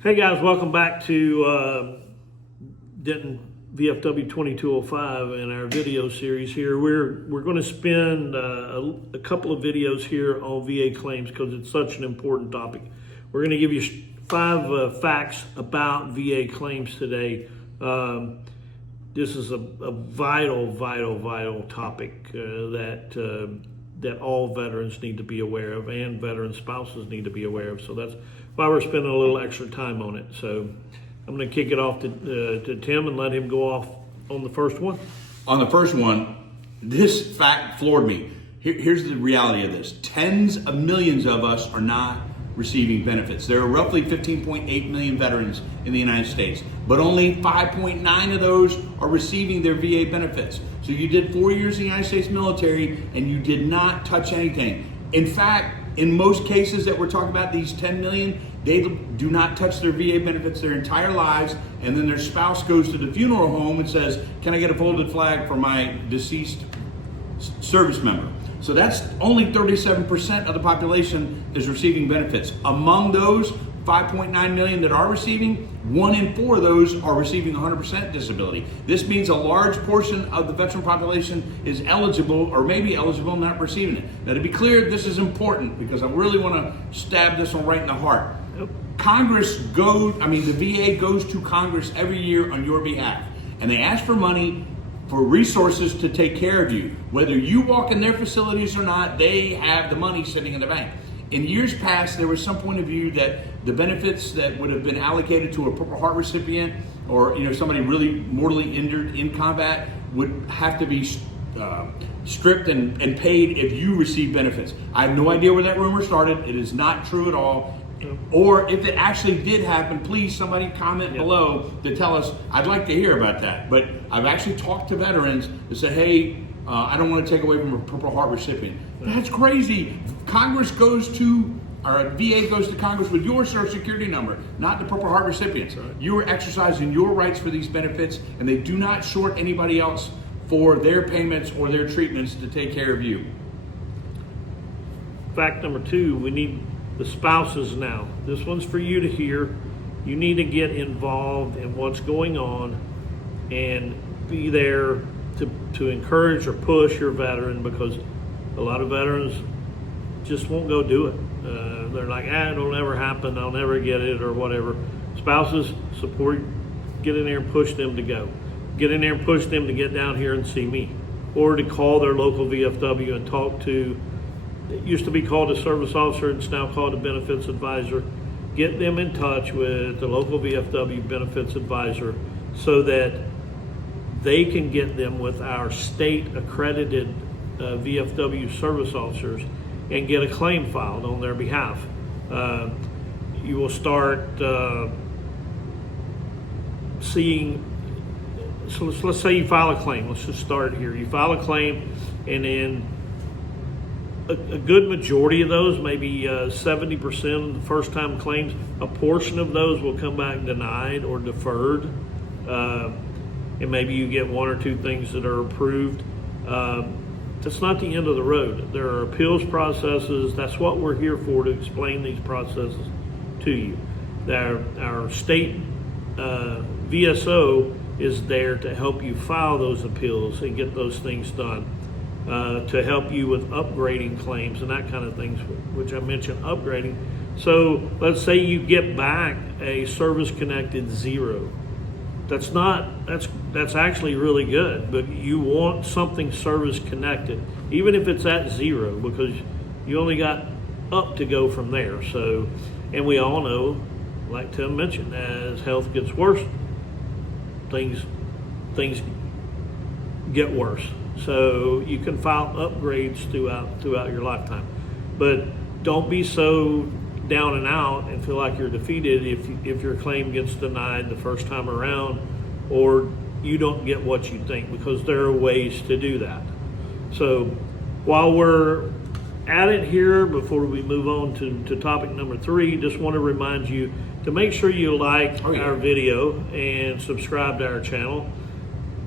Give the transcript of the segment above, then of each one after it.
Hey guys, welcome back to Denton VFW 2205 in our video series here. We're going to spend a couple of videos here on VA claims because it's such an important topic. We're going to give you 5 facts about VA claims today. This is a vital topic that all veterans need to be aware of and veteran spouses need to be aware of. So that's why we're spending a little extra time on it. So I'm going to kick it off to Tim and let him go off on the first one. On the first one, this fact floored me. Here's the reality of this. Tens of millions of us are not receiving benefits. There are roughly 15.8 million veterans in the United States, but only 5.9 of those are receiving their VA benefits. So you did 4 years in the United States military and you did not touch anything. In fact, in most cases that we're talking about, these 10 million, they do not touch their VA benefits their entire lives, and then their spouse goes to the funeral home and says, can I get a folded flag for my deceased service member? So that's only 37% of the population is receiving benefits. Among those 5.9 million that are receiving, 1 in 4 of those are receiving 100% disability. This means a large portion of the veteran population is eligible or may be eligible not receiving it. Now, to be clear, this is important because I really want to stab this one right in the heart. The VA goes to Congress every year on your behalf, and they ask for money for resources to take care of you. Whether you walk in their facilities or not, they have the money sitting in the bank. In years past, there was some point of view that the benefits that would have been allocated to a Purple Heart recipient or somebody really mortally injured in combat would have to be stripped and paid if you receive benefits. I have no idea where that rumor started. It is not true at all. Or if it actually did happen, please somebody comment below to tell us. I'd like to hear about that. But I've actually talked to veterans that say, hey, I don't want to take away from a Purple Heart recipient. That's crazy. VA goes to Congress with your Social Security number, not the Purple Heart recipients. Right. You are exercising your rights for these benefits, and they do not short anybody else for their payments or their treatments to take care of you. Fact number 2, we need the spouses now. This one's for you to hear. You need to get involved in what's going on and be there to encourage or push your veteran, because a lot of veterans just won't go do it. They're like, it'll never happen, I'll never get it, or whatever. Spouses, support, get in there and push them to go. Get in there and push them to get down here and see me, or to call their local VFW and talk to, it used to be called a service officer, it's now called a benefits advisor. Get them in touch with the local VFW benefits advisor so that they can get them with our state accredited VFW service officers and get a claim filed on their behalf. You will start seeing, so let's say you file a claim. Let's just start here. You file a claim, and then a good majority of those, maybe 70% of the first time claims, a portion of those will come back denied or deferred. And maybe you get 1 or 2 things that are approved. That's not the end of the road. There are appeals processes. That's what we're here for, to explain these processes to you. Our state VSO is there to help you file those appeals and get those things done, to help you with upgrading claims and that kind of things, which I mentioned upgrading. So let's say you get back a service-connected 0. That's actually really good, but you want something service connected, even if it's at 0, because you only got up to go from there. So, and we all know, like Tim mentioned, as health gets worse, things get worse. So you can file upgrades throughout your lifetime, but don't be so down and out and feel like you're defeated if your claim gets denied the first time around, or you don't get what you think, because there are ways to do that. So while we're at it here, before we move on to topic number 3, just want to remind you to make sure you like our video and subscribe to our channel.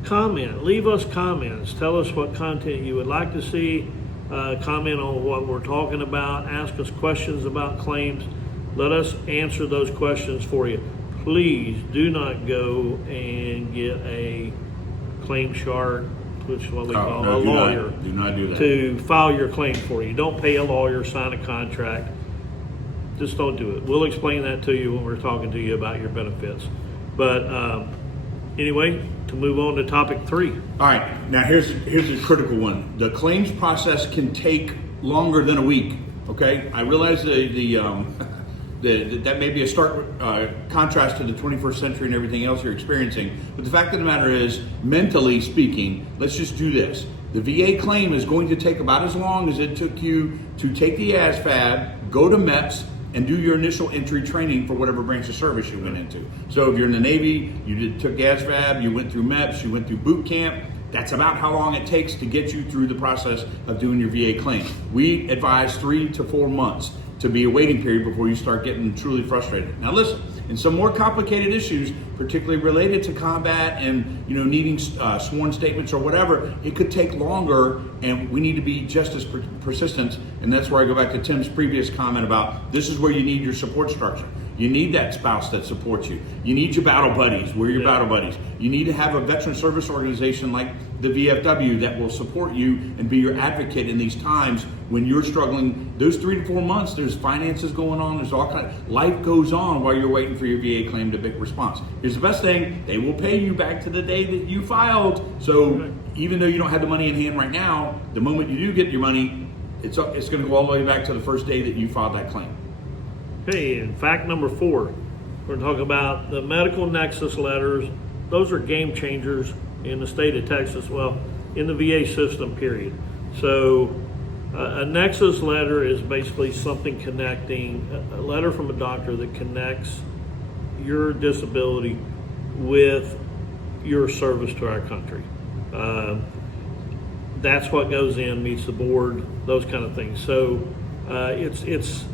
Comment, leave us comments, tell us what content you would like to see, comment on what we're talking about, ask us questions about claims. Let us answer those questions for you. Please do not go and get a claim shark, which is what we call a lawyer, Do not do that. to file your claim for you. Don't pay a lawyer, sign a contract. Just don't do it. We'll explain that to you when we're talking to you about your benefits. But anyway, to move on to topic 3. All right, now here's a critical one. The claims process can take longer than a week. Okay, I realize that may be a stark contrast to the 21st century and everything else you're experiencing. But the fact of the matter is, mentally speaking, let's just do this. The VA claim is going to take about as long as it took you to take the ASVAB, go to MEPS, and do your initial entry training for whatever branch of service you went into. So if you're in the Navy, you took ASVAB, you went through MEPS, you went through boot camp. That's about how long it takes to get you through the process of doing your VA claim. We advise 3 to 4 months to be a waiting period before you start getting truly frustrated. Now listen, in some more complicated issues, particularly related to combat and needing sworn statements or whatever, it could take longer, and we need to be just as persistent. And that's where I go back to Tim's previous comment about this is where you need your support structure. You need that spouse that supports you. You need your battle buddies. We're your battle buddies. You need to have a veteran service organization like the VFW that will support you and be your advocate in these times when you're struggling. Those 3 to 4 months, there's finances going on. There's all kind of life goes on while you're waiting for your VA claim to make response. Here's the best thing: they will pay you back to the day that you filed. So even though you don't have the money in hand right now, the moment you do get your money, it's going to go all the way back to the first day that you filed that claim. Okay, and fact number 4, we're going to talk about the medical nexus letters. Those are game changers in the state of Texas, well, in the VA system, period. So a nexus letter is basically something connecting, a letter from a doctor that connects your disability with your service to our country. That's what goes in, meets the board, those kind of things. So it's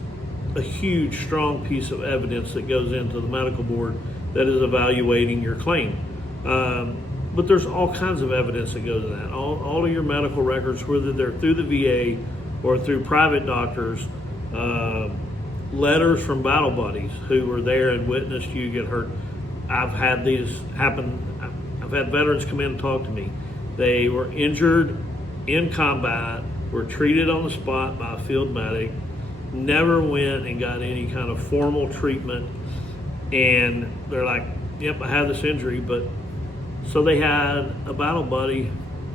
a huge, strong piece of evidence that goes into the medical board that is evaluating your claim. But there's all kinds of evidence that goes in that. All of your medical records, whether they're through the VA or through private doctors, letters from battle buddies who were there and witnessed you get hurt. I've had these happen. I've had veterans come in and talk to me. They were injured in combat, were treated on the spot by a field medic, never went and got any kind of formal treatment, and they're like, yep, I had this injury. But so they had a battle buddy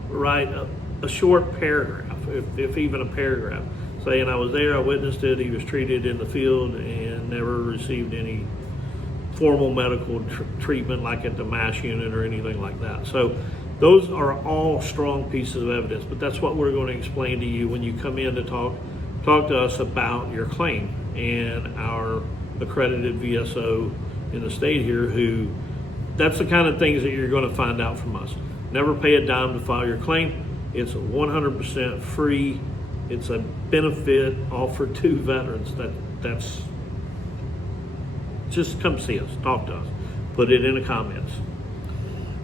write a short paragraph, if even a paragraph, saying I was there, I witnessed it, he was treated in the field and never received any formal medical treatment like at the MASH unit or anything like that. So those are all strong pieces of evidence, but that's what we're going to explain to you when you come in to talk to us about your claim. And our accredited VSO in the state here, who, that's the kind of things that you're going to find out from us. Never pay a dime to file your claim. It's 100% free. It's a benefit offered to veterans. That's just come see us, talk to us, put it in the comments.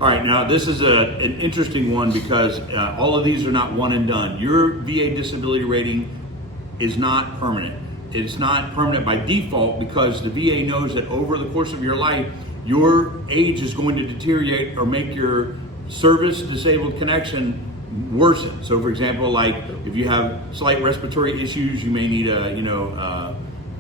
All right, now this is an interesting one because all of these are not one and done. Your VA disability rating is not permanent. It's not permanent by default because the VA knows that over the course of your life, your age is going to deteriorate or make your service disabled connection worsen. So for example, like if you have slight respiratory issues, you may need a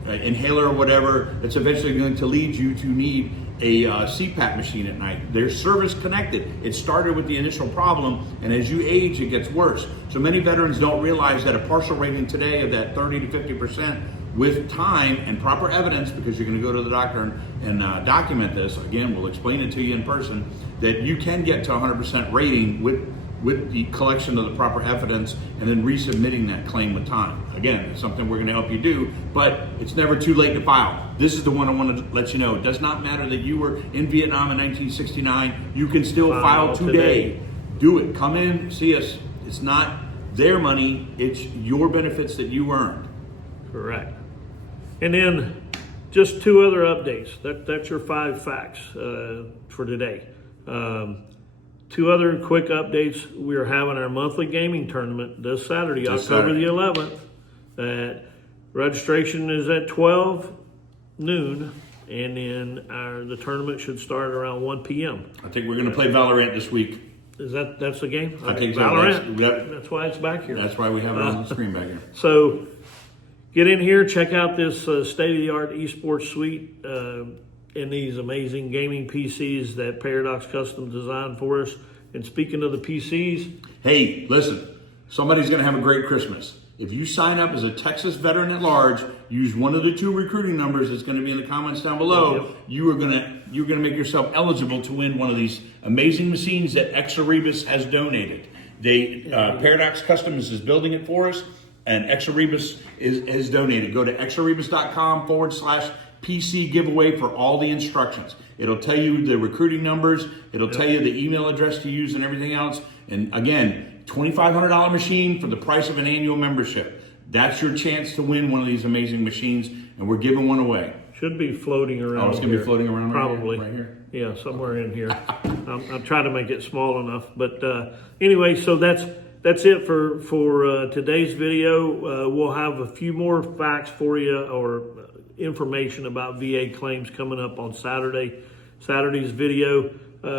inhaler or whatever. It's eventually going to lead you to need a CPAP machine at night. They're service connected. It started with the initial problem, and as you age, it gets worse. So many veterans don't realize that a partial rating today of that 30 to 50% with time and proper evidence, because you're going to go to the doctor and document this. Again, we'll explain it to you in person, that you can get to 100% rating with the collection of the proper evidence and then resubmitting that claim with time. Again, it's something we're going to help you do, but it's never too late to file. This is the one I want to let you know. It does not matter that you were in Vietnam in 1969. You can still file today. Do it. Come in, see us. It's not their money. It's your benefits that you earned. Correct. And then just 2 other updates. That's your 5 facts for today. 2 other quick updates. We are having our monthly gaming tournament this Saturday, October the 11th. Registration is at 12. noon, and then the tournament should start around 1 p.m. I think we're going to play Valorant this week. That's the game? I think so. Valorant. Yep. That's why it's back here. That's why we have it on the screen back here. So get in here, check out this state-of-the-art esports suite and these amazing gaming PCs that Paradox Custom designed for us. And speaking of the PCs, Hey, listen, somebody's going to have a great Christmas. If you sign up as a Texas veteran at large, use one of the 2 recruiting numbers that's going to be in the comments down below. Yep. You're gonna make yourself eligible to win one of these amazing machines that Exarebus has donated. Paradox Customs is building it for us, and Exarebus is donated. Go to exarebus.com/PC giveaway for all the instructions. It'll tell you the recruiting numbers. It'll tell you the email address to use and everything else. And again, $2,500 machine for the price of an annual membership. That's your chance to win one of these amazing machines, and we're giving one away. should be floating around. Oh, it's going to be floating around probably right here? Yeah, somewhere in here. I'm trying to make it small enough, but anyway, so that's it for today's video. We'll have a few more facts for you, or information about VA claims coming up on Saturday's video.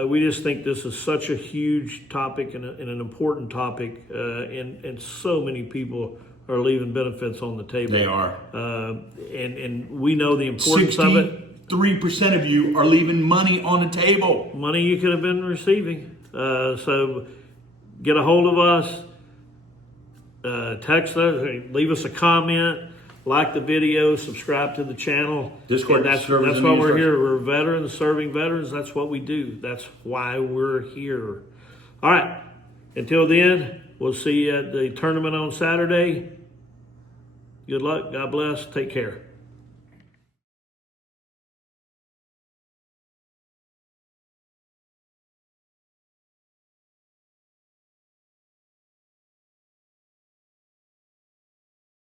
We just think this is such a huge topic and an important topic, and so many people are leaving benefits on the table. They are. And we know the importance of it. 63% of you are leaving money on the table. Money you could have been receiving. So get a hold of us, text us, leave us a comment, like the video, subscribe to the channel. Discord, that's service why and we're media here. We're veterans serving veterans. That's what we do. That's why we're here. All right. Until then, we'll see you at the tournament on Saturday. Good luck. God bless. Take care.